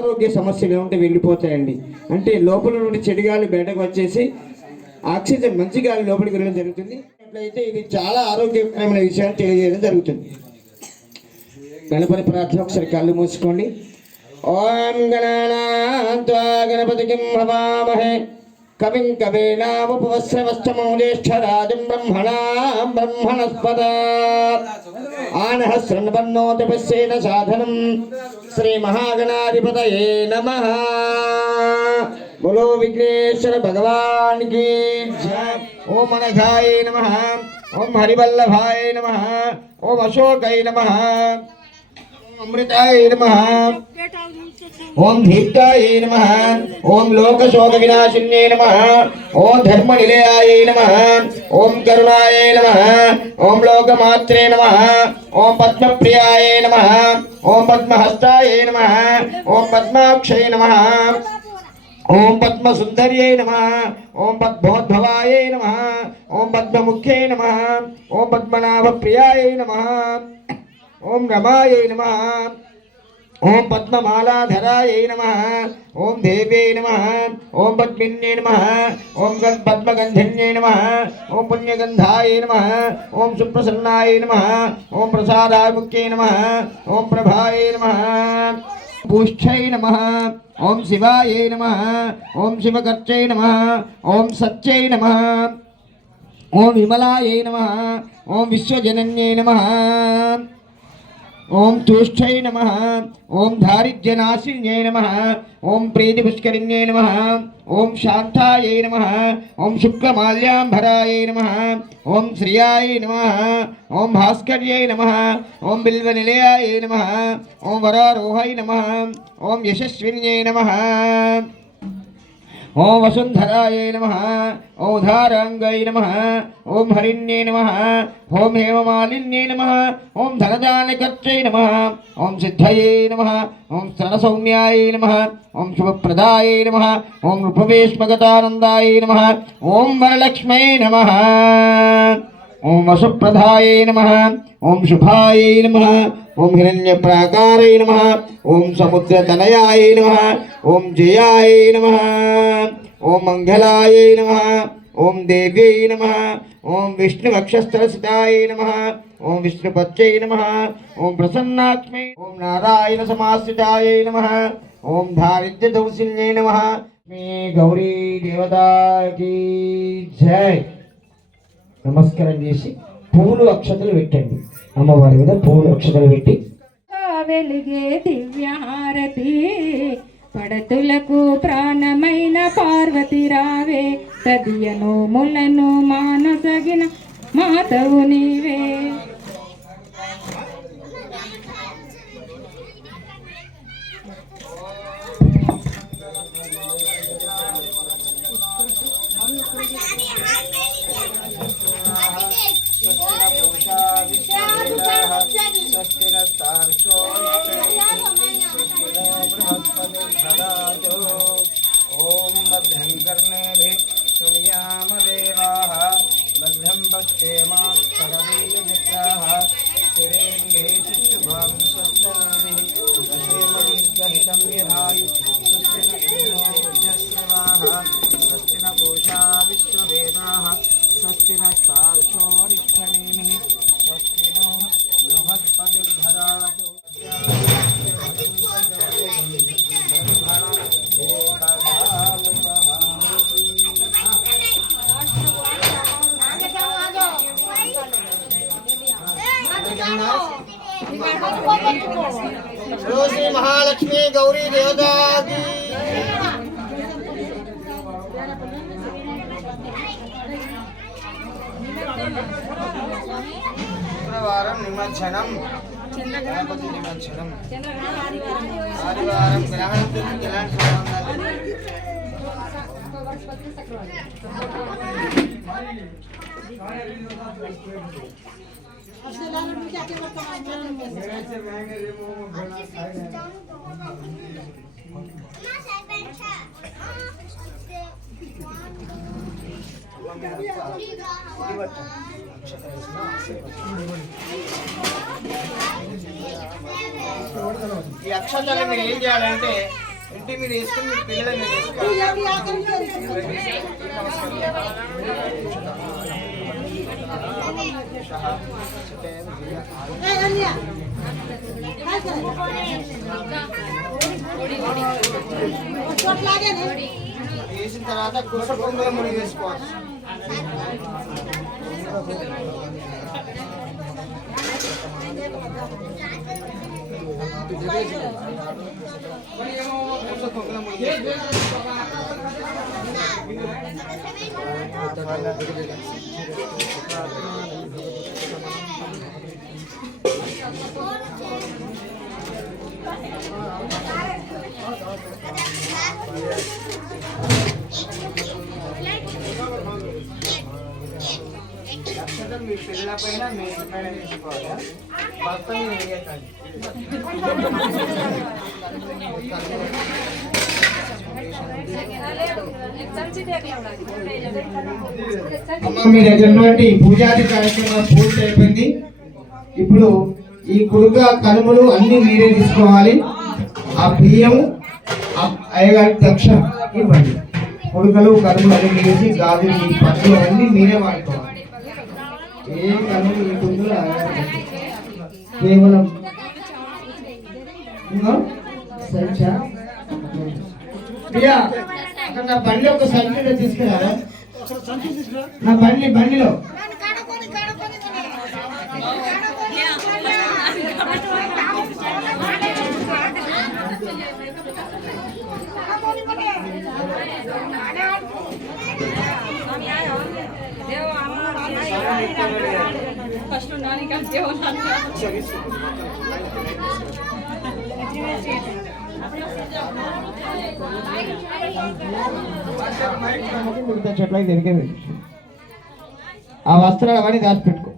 ఆరోగ్య సమస్యలు ఏమంటే వెళ్ళిపోతాయండి. అంటే లోపల నుండి చెడు గాలి బయటకు వచ్చేసి ఆక్సిజన్ మంచి గాలి లోపలికి వెళ్ళడం జరుగుతుంది. అట్లయితే ఇది చాలా ఆరోగ్యకరమైన విషయాన్ని తెలియజేయడం జరుగుతుంది. గణపతి ప్రార్థన ఒకసారి కళ్ళు మూసుకోండి. ఓం గణానాన్త్వా గణపతికిం హవామహే కవిం కవీనాముపవస్రవస్తమో జ్యేష్ఠరాజం బ్రహ్మణాం బ్రహ్మణస్పద ఆనః శృణ్వన్నో తపస్సేన సాధనం శ్రీ మహాగణాధిపతయే నమః. బోలో విఘ్నేశ్వర భగవాన్ की जय. ఓం అనఘాయ నమః, ఓం హరివల్లభాయ నమః, ఓం అశోకాయ నమః, అమృతాయ నమః, ఓం దీప్తాయ నమః, ఓం లోకశోక వినాశిన్యే నమః, ఓం ధర్మ నిలయాయ నమః, ఓం కరుణాయ నమః, ఓం లోకమాత్రే నమః, ఓం పద్మప్రియాయ నమః, ఓం పద్మహస్తాయ నమః, ఓం పద్మాక్షయ నమః, ఓం పద్మసుందర్యై నమః, ఓం పద్మోద్భవాయ నమః, ఓం పద్మముఖ్యై నమః, ఓం పద్మనాభప్రియాయ నమః, ఓం రమాయై నమః, ఓం పద్మమాలాధరాయ నమః, ఓం దేవ్యై నమః, ఓం పద్మిన్యై నమః, ఓం పద్మగంధిన్యై నమః, ఓం పుణ్యగంధాయ నమః, ఓం సుప్రసన్నాయ నమః, ఓం ప్రసాదాముఖ్యై నమః, ఓం ప్రభాయ నమః, పూష్ఠై నమః, ఓం శివాయ నమః, ఓం శివకర్చై నమః, ఓం సత్యై నమః, ఓం విమలాయ నమః, ఓం విశ్వజనన్యై నమః, ఓం తూష్ఠై నమః, ఓం దారిద్ర్యనాశిన్యై నమః, ఓం ప్రీతిపుష్కరిణ్యై నమః, ఓం శాంతాయై నమః, ఓం శుక్లమాల్యాంబరాయ నమః, ఓం శ్రియాయ నమః, ఓం భాస్కర్యై నమః, ఓం బిల్వనిలయాయ నమః, ఓం వరారోహాయ నమః, ఓం యశస్విన్యై నమః, ఓం వసుంధరాయ నమః, ఓం ఉదారాంగై నమః, ఓం హరిణ్యై నమః, ఓం హేమమాలిన్యై నమః, ఓం ధనదానకర్చై నమః, ఓం సిద్ధయే నమః, ఓం స్తనసౌమ్యాయ నమః, ఓం శుభప్రదాయ నమః, ఓం రూపవేష్మగతానందాయ నమః, ఓం వరలక్ష్మై నమః, ఓం వసుప్రదాయ నమః, ఓం శుభాయ నమః, ఓం హిరణ్యప్రాకారాయ నమః, ఓం సముద్రతనయాయ నమః, ఓం జయాయ నమః, ఓం మంగళాయ నమః, ఓం దేవ్యై నమః, ఓం విష్ణువక్షస్థలసితాయ నమః, ఓం విష్ణుపత్యై నమః, ఓం ప్రసన్నాక్ష్మై, ఓం నారాయణ సమాశ్రితాయ నమః, ఓం దారిద్ర్యదౌసిన్యై నమః. మీ గౌరీ దేవతాకి జై. నమస్కారం చేసి పూలు అక్షతలు పెట్టండి. అమ్మవారి మీద పూలు అక్షతలు పెట్టి వెలిగే దివ్యహారతి పడతులకు ప్రాణమైన పార్వతి రావే తదియను ములను మానసగిన మాతవు నీవే. ఓం మధ్యం కర్ణేభిః శృణుయామ దేవాః మధ్యం పశ్యేమాక్షరవీర్యమిత్రాః స్థిరేంద్రిः శుభం స్వస్తనోభిః వశేమదీర్ఘహితం యథాయు స్వస్తి న ఇంద్రో వృద్ధశ్రవాः స్వస్తి న పూషా విశ్వవేదాः స్వస్తి నస్తార్క్షో అరిష్టనేమిః స్వస్తి नो बृहस्पतिर्दधातु श्री महालक्ष्मी गौरी देवता की शुक्रवारं निमज्जनं गणपति निमज्जनं आदिवारं ग्रहणं ఈ అక్షతలు మీరు ఏం చేయాలంటే ఇంటి మీరు వేసుకుని మీ పిల్లల మీద వేసుకోవాలి. వేసిన తర్వాత కుంకుమ ముడి వేసుకోవాలి. మీ పిల్లల పైన మీ పైన వేసుకోవాలి. భర్త మీద వేయకండి. అమ్మ మీ దగ్గర పూజాది కార్యక్రమం పూర్తి అయిపోయింది. ఇప్పుడు ఈ కుడుక కనుమలు అన్ని మీరే తీసుకోవాలి. ఆ బియ్యం అయ్యగారి దక్షిణ ఇవ్వండి. కుడుకలు కనుమలు అన్ని వేసి గాజులు పనులు అన్ని మీరే వాడుకోవాలి. ఏ కనుమలు ఈ కుడుకలు కేవలం సంచా అక్కడ నా బండి ఒక సంచిలో తీసుకురారా. నా బండిలో చెట్లకి దొరికేది. ఆ వస్త్రాలు అవన్నీ దాచిపెట్టుకో.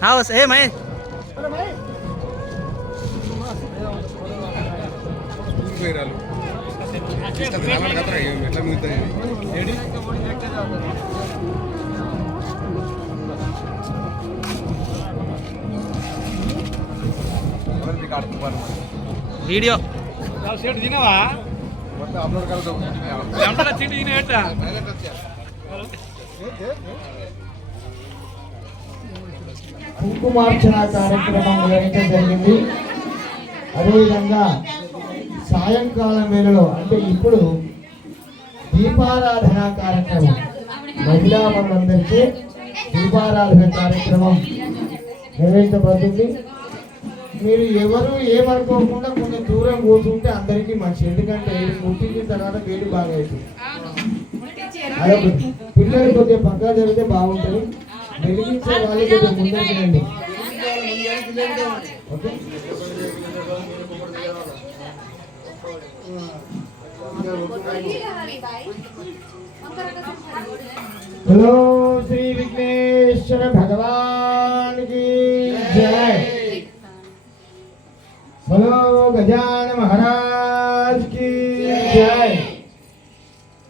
Haus, main. వీడియో సీట్ తినవా సీట్ తినేట కుంకుమార్చన కార్యక్రమం నిర్వహించడం జరిగింది. అదేవిధంగా సాయంకాలం వేళలో అంటే ఇప్పుడు దీపారాధన కార్యక్రమం మహిళా మనందరికీ దీపారాధన కార్యక్రమం నిర్వహించబడుతుంది. మీరు ఎవరు ఏమనుకోకుండా కొంచెం దూరం కూర్చుంటే అందరికీ మంచిది. ఎందుకంటే ముట్టించిన తర్వాత వేడి బాగా అవుతుంది. అదొకటి. పిల్లలు కొద్దిగా పక్కా జరిగితే బాగుంటుంది. వెలిగించే వాళ్ళు కొద్దిగా ముందరికి రండి. ఓకే. హలో శ్రీ విఘ్నేశ్వర భగవాన్ కి జై. హలో గజాన మహారాజ్ కి జై.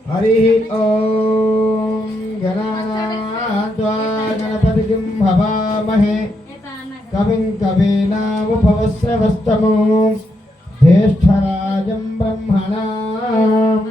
హరి ఓం గణానాద్వా గణపతిం హవామహే కవిం కవీనాముపవస్రవస్తమో జ్యేష్ఠరాజం బ్రహ్మణాం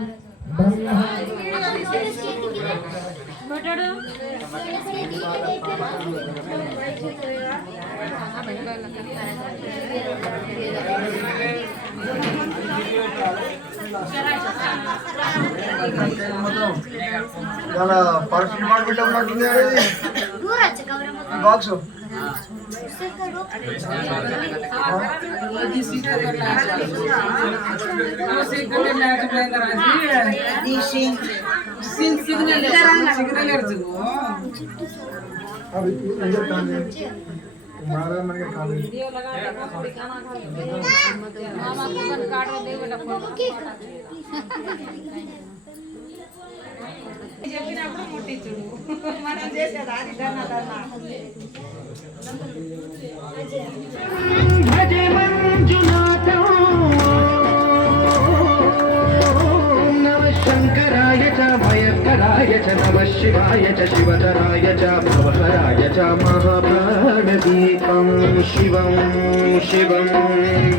బాక్స్ చెప్పినప్పుడు ముట్టించుడు మనం చేసేదా భజ మంజునాథం నమ శంకరాయ చ భయంకరాయ చ నమ శివాయ చ శివతరాయ చ భవహరాయ చ మహాప్రాణదీపం శివం శివం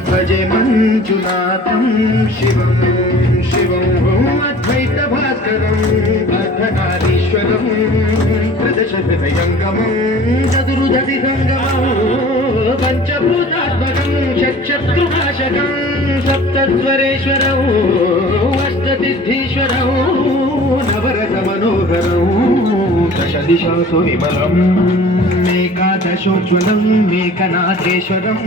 భజ మంజునాథం శివం శివం అద్వైత భాస్కరం అర్ధనారీశ్వరం ప్రదశహృదయంగమం చతురుదతి సంగమం పంచభూతాత్మకం షట్శత్రునాశకం సప్తస్వరేశ్వరం అష్టసిద్ధీశ్వరం నవరస మనోహరం దశదిశాసు విమలం ఏకాదశోజ్వలం ఏకనాథేశ్వరం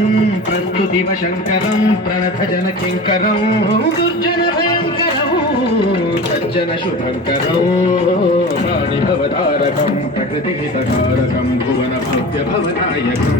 ప్రస్తుతివ శంకరం ప్రణతజన కింకరం దుర్జన భయంకరం సజ్జన శుభంకరం ప్రాణిభవతారకం ప్రకృతిహితకారకం భువన భవ్య భవనాయకం